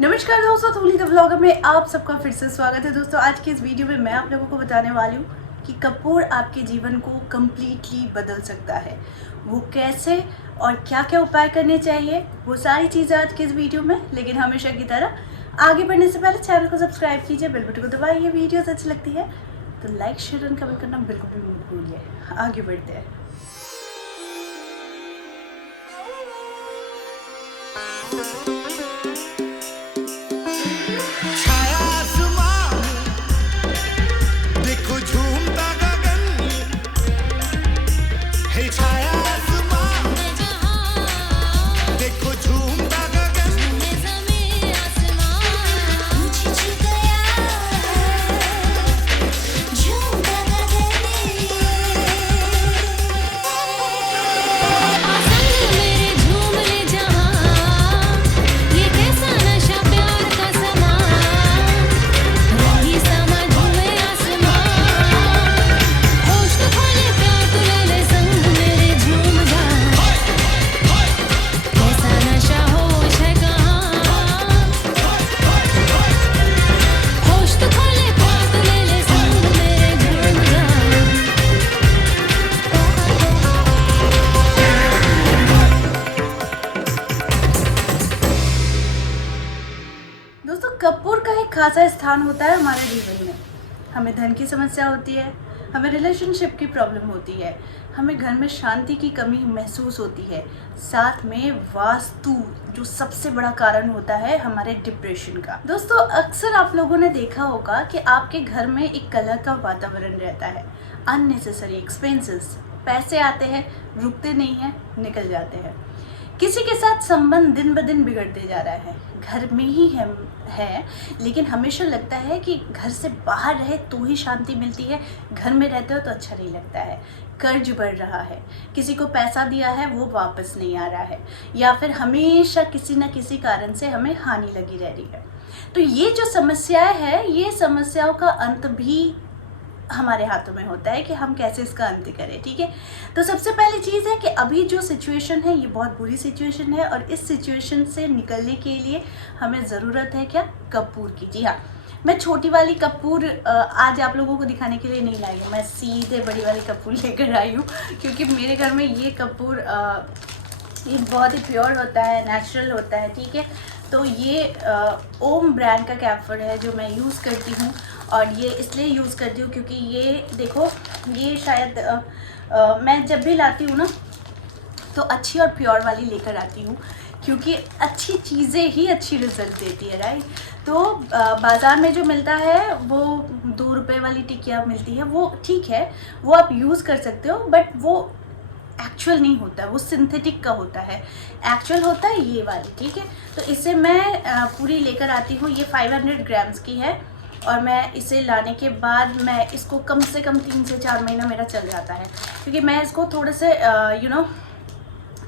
नमस्कार दोस्तों, Tholi the vlogger में आप सबका फिर से स्वागत है। दोस्तों आज की इस वीडियो में मैं आप लोगों को बताने वाली हूँ कि कपूर आपके जीवन को कम्प्लीटली बदल सकता है। वो कैसे और क्या क्या उपाय करने चाहिए, वो सारी चीज़ें आज की इस वीडियो में। लेकिन हमेशा की तरह आगे बढ़ने से पहले चैनल को सब्सक्राइब कीजिए, बेल बटन को दबाइए। वीडियोस अच्छी लगती है तो लाइक शेयर एंड कमेंट करना बिल्कुल भी मत भूलिए। आगे बढ़ते हैं। दोस्तों कपूर का एक खासा स्थान होता है हमारे जीवन में। हमें धन की समस्या होती है, हमें रिलेशनशिप की प्रॉब्लम होती है, हमें घर में शांति की कमी महसूस होती है, साथ में वास्तु जो सबसे बड़ा कारण होता है हमारे डिप्रेशन का। दोस्तों अक्सर आप लोगों ने देखा होगा कि आपके घर में एक कलह का वातावरण रहता है। अननेसेसरी एक्सपेंसेस, पैसे आते हैं, रुकते नहीं हैं, निकल जाते हैं। किसी के साथ संबंध दिन ब दिन बिगड़ते जा रहा है। घर में ही है लेकिन हमेशा लगता है कि घर से बाहर रहे तो ही शांति मिलती है, घर में रहते हो तो अच्छा नहीं लगता है। कर्ज बढ़ रहा है, किसी को पैसा दिया है वो वापस नहीं आ रहा है, या फिर हमेशा किसी न किसी कारण से हमें हानि लगी रह रही है। तो ये जो समस्याएं है, ये समस्याओं का अंत भी हमारे हाथों में होता है कि हम कैसे इसका अंत करें। ठीक है, तो सबसे पहली चीज़ है कि अभी जो सिचुएशन है ये बहुत बुरी सिचुएशन है, और इस सिचुएशन से निकलने के लिए हमें ज़रूरत है क्या? कपूर की। जी हाँ, मैं छोटी वाली कपूर आज आप लोगों को दिखाने के लिए नहीं लाई हूँ, मैं सीधे बड़ी वाली कपूर लेकर आई हूँ, क्योंकि मेरे घर में ये कपूर ये बहुत ही प्योर होता है, नेचुरल होता है। ठीक है, तो ये ओम ब्रांड का कैम्फर है जो मैं यूज़ करती हूँ, और ये इसलिए यूज़ करती हूँ क्योंकि ये देखो, ये शायद मैं जब भी लाती हूँ ना तो अच्छी और प्योर वाली लेकर आती हूँ, क्योंकि अच्छी चीज़ें ही अच्छी रिजल्ट देती है, राइट। तो बाज़ार में जो मिलता है वो 2 रुपये वाली टिकिया मिलती है, वो ठीक है, वो आप यूज़ कर सकते हो, बट वो एक्चुअल नहीं होता है, वो सिंथेटिक का होता है। एक्चुअल होता है ये वाली। ठीक है, तो इसे मैं पूरी लेकर आती हूँ। ये 500 ग्राम्स की है, और मैं इसे लाने के बाद मैं इसको कम से कम 3 से 4 महीना मेरा चल जाता है, क्योंकि मैं इसको थोड़े से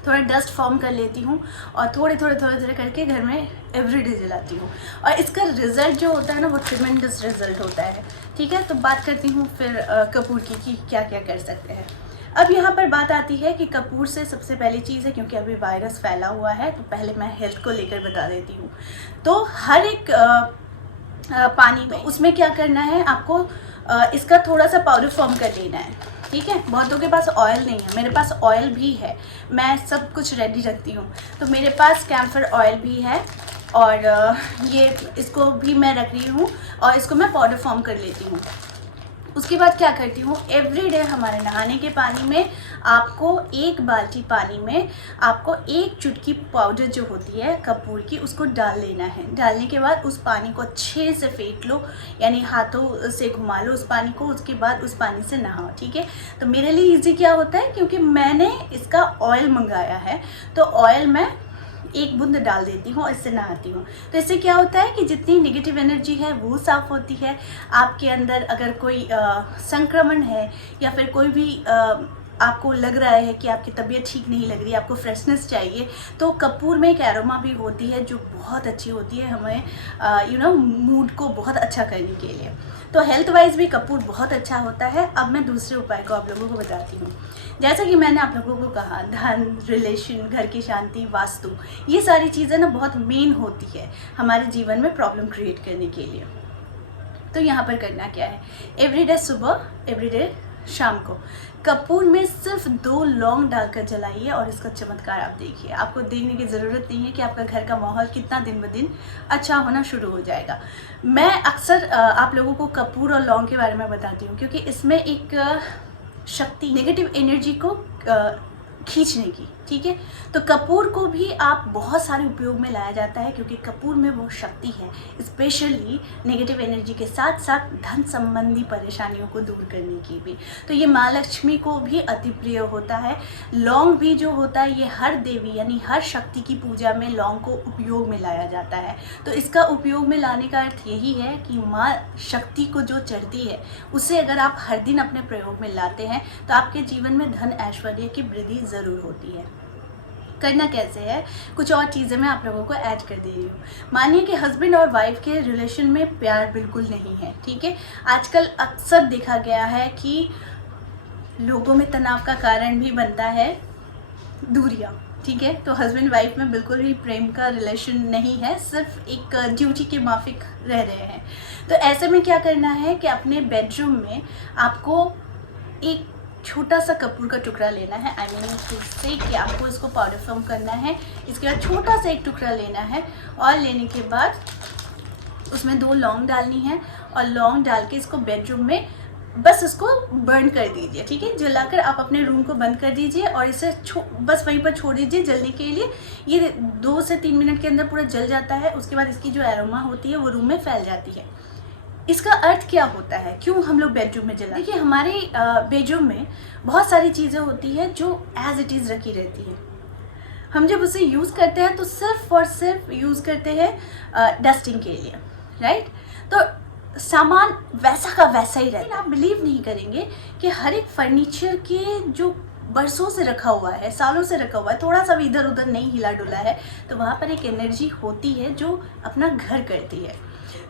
थोड़ा डस्ट फॉर्म कर लेती हूँ, और थोड़े थोड़े करके घर में एवरीडे जलाती हूँ, और इसका रिज़ल्ट जो होता है ना वो ट्रिमेंडस रिज़ल्ट होता है। ठीक है, तो बात करती हूँ फिर कपूर की कि क्या क्या कर सकते हैं। अब यहाँ पर बात आती है कि कपूर से सबसे पहली चीज़ है, क्योंकि अभी वायरस फैला हुआ है, तो पहले मैं हेल्थ को लेकर बता देती हूँ। तो हर एक पानी में उसमें क्या करना है आपको, इसका थोड़ा सा पाउडर फॉर्म कर लेना है। ठीक है, बहुतों के पास ऑयल नहीं है, मेरे पास ऑयल भी है, मैं सब कुछ रेडी रखती हूँ। तो मेरे पास कैम्फर ऑयल भी है, और ये इसको भी मैं रख रही हूँ, और इसको मैं पाउडर फॉर्म कर लेती हूँ। उसके बाद क्या करती हूँ, एवरीडे हमारे नहाने के पानी में आपको 1 बाल्टी पानी में आपको 1 चुटकी पाउडर जो होती है कपूर की, उसको डाल लेना है। डालने के बाद उस पानी को अच्छे से फेंट लो, यानी हाथों से घुमा लो उस पानी को, उसके बाद उस पानी से नहाओ। ठीक है, तो मेरे लिए ईजी क्या होता है, क्योंकि मैंने इसका ऑयल मंगाया है, तो ऑयल मैं 1 बूंद डाल देती हूँ, इससे नहाती हूँ। तो इससे क्या होता है कि जितनी नेगेटिव एनर्जी है वो साफ़ होती है। आपके अंदर अगर कोई संक्रमण है, या फिर कोई भी आपको लग रहा है कि आपकी तबीयत ठीक नहीं लग रही, आपको फ्रेशनेस चाहिए, तो कपूर में एक एरोमा भी होती है जो बहुत अच्छी होती है हमें मूड को बहुत अच्छा करने के लिए। तो हेल्थ वाइज भी कपूर बहुत अच्छा होता है। अब मैं दूसरे उपाय को आप लोगों को बताती हूँ। जैसा कि मैंने आप लोगों को कहा, धन, रिलेशन, घर की शांति, वास्तु, ये सारी चीज़ें ना बहुत मेन होती है हमारे जीवन में प्रॉब्लम क्रिएट करने के लिए। तो यहाँ पर करना क्या है, एवरीडे सुबह, एवरीडे शाम को कपूर में सिर्फ 2 लौंग डालकर जलाइए और इसका चमत्कार आप देखिए। आपको देखने की ज़रूरत नहीं है कि आपका घर का माहौल कितना दिन ब दिन अच्छा होना शुरू हो जाएगा। मैं अक्सर आप लोगों को कपूर और लौंग के बारे में बताती हूँ क्योंकि इसमें एक शक्ति, नेगेटिव एनर्जी को खींचने की, ठीक है। तो कपूर को भी आप बहुत सारे उपयोग में लाया जाता है क्योंकि कपूर में वो शक्ति है, स्पेशली नेगेटिव एनर्जी के साथ साथ धन संबंधी परेशानियों को दूर करने की भी। तो ये माँ लक्ष्मी को भी अति प्रिय होता है। लौंग भी जो होता है ये हर देवी यानी हर शक्ति की पूजा में लौंग को उपयोग में लाया जाता है। तो इसका उपयोग में लाने का अर्थ यही है कि माँ शक्ति को जो चढ़ती है उसे अगर आप हर दिन अपने प्रयोग में लाते हैं तो आपके जीवन में धन ऐश्वर्य की वृद्धि ज़रूर होती है। करना कैसे है, कुछ और चीज़ें मैं आप लोगों को ऐड कर दे रही हूँ। मानिए कि हस्बैंड और वाइफ के रिलेशन में प्यार बिल्कुल नहीं है, ठीक है। आजकल अक्सर देखा गया है कि लोगों में तनाव का कारण भी बनता है दूरियाँ, ठीक है। तो हस्बैंड वाइफ में बिल्कुल भी प्रेम का रिलेशन नहीं है, सिर्फ एक ड्यूटी के माफिक रह रहे हैं। तो ऐसे में क्या करना है कि अपने बेडरूम में आपको एक छोटा सा कपूर का टुकड़ा लेना है। आई मीन से कि आपको इसको पाउडर फॉर्म करना है। इसके बाद छोटा सा एक टुकड़ा लेना है और लेने के बाद उसमें 2 लौंग डालनी है और लौंग डाल के इसको बेडरूम में बस इसको बर्न कर दीजिए, ठीक है। जलाकर आप अपने रूम को बंद कर दीजिए और इसे बस वहीं पर छोड़ दीजिए जलने के लिए। ये 2 से 3 मिनट के अंदर पूरा जल जाता है। उसके बाद इसकी जो एरोमा होती है वो रूम में फैल जाती है। इसका अर्थ क्या होता है, क्यों हम लोग बेडरूम में जलाते हैं? देखिए, हमारे बेडरूम में बहुत सारी चीज़ें होती हैं जो एज इट इज़ रखी रहती हैं। हम जब उसे यूज़ करते हैं तो सिर्फ और सिर्फ यूज़ करते हैं डस्टिंग के लिए, राइट। तो सामान वैसा का वैसा ही रहता है। आप बिलीव नहीं करेंगे कि हर एक फर्नीचर के जो बरसों से रखा हुआ है, सालों से रखा हुआ है, थोड़ा सा भी इधर उधर नहीं हिला डुला है, तो वहाँ पर एक एनर्जी होती है जो अपना घर करती है।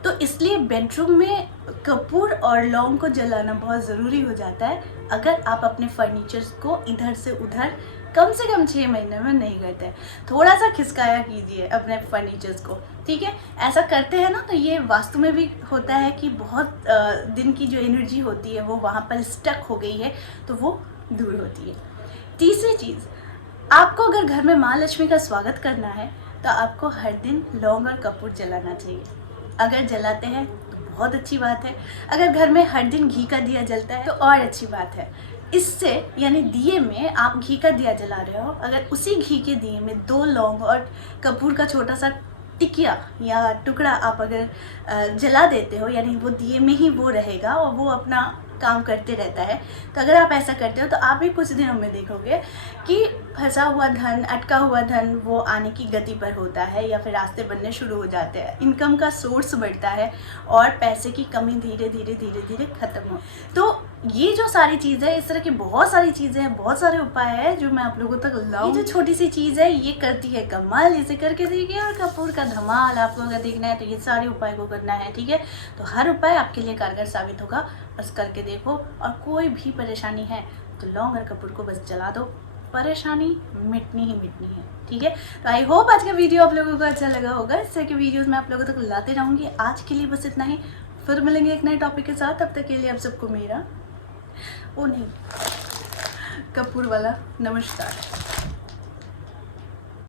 तो इसलिए बेडरूम में कपूर और लौंग को जलाना बहुत ज़रूरी हो जाता है अगर आप अपने फर्नीचर्स को इधर से उधर कम से कम 6 महीने में नहीं करते। थोड़ा सा खिसकाया कीजिए अपने फर्नीचर्स को, ठीक है। ऐसा करते हैं ना तो ये वास्तु में भी होता है कि बहुत दिन की जो एनर्जी होती है वो वहाँ पर स्टक हो गई है तो वो दूर होती है। तीसरी चीज़, आपको अगर घर में माँ लक्ष्मी का स्वागत करना है तो आपको हर दिन लौंग और कपूर जलाना चाहिए। अगर जलाते हैं तो बहुत अच्छी बात है। अगर घर में हर दिन घी का दिया जलता है तो और अच्छी बात है। इससे यानी दिए में आप घी का दिया जला रहे हो, अगर उसी घी के दिए में 2 लौंग और कपूर का छोटा सा टिकिया या टुकड़ा आप अगर जला देते हो, यानी वो दिए में ही वो रहेगा और वो अपना काम करते रहता है। तो अगर आप ऐसा करते हो तो आप भी कुछ दिनों में देखोगे कि फंसा हुआ धन, अटका हुआ धन वो आने की गति पर होता है या फिर रास्ते बनने शुरू हो जाते हैं, इनकम का सोर्स बढ़ता है और पैसे की कमी धीरे धीरे धीरे धीरे खत्म हो। तो ये जो सारी चीज़ें, इस तरह की बहुत सारी चीज़ें हैं, बहुत सारे उपाय हैं जो मैं आप लोगों तक लाऊं। ये जो छोटी सी चीज़ है ये करती है कमाल। इसे करके देखिए और कपूर का धमाल। आपको अगर देखना है तो ये सारे उपाय को करना है, ठीक है। तो हर उपाय आपके लिए कारगर साबित होगा, बस करके देखो। और कोई भी परेशानी है तो लौंग और कपूर को बस जला दो, परेशानी मिटनी ही मिटनी है, ठीक है। तो आई होप आज का वीडियो आप लोगों को अच्छा लगा होगा। इस तरह के वीडियोस मैं आप लोगों तक लाते रहूँगी। आज के लिए बस इतना ही, फिर मिलेंगे एक नए टॉपिक के साथ। तब तक के लिए आप सबको मेरा कपूर वाला नमस्कार।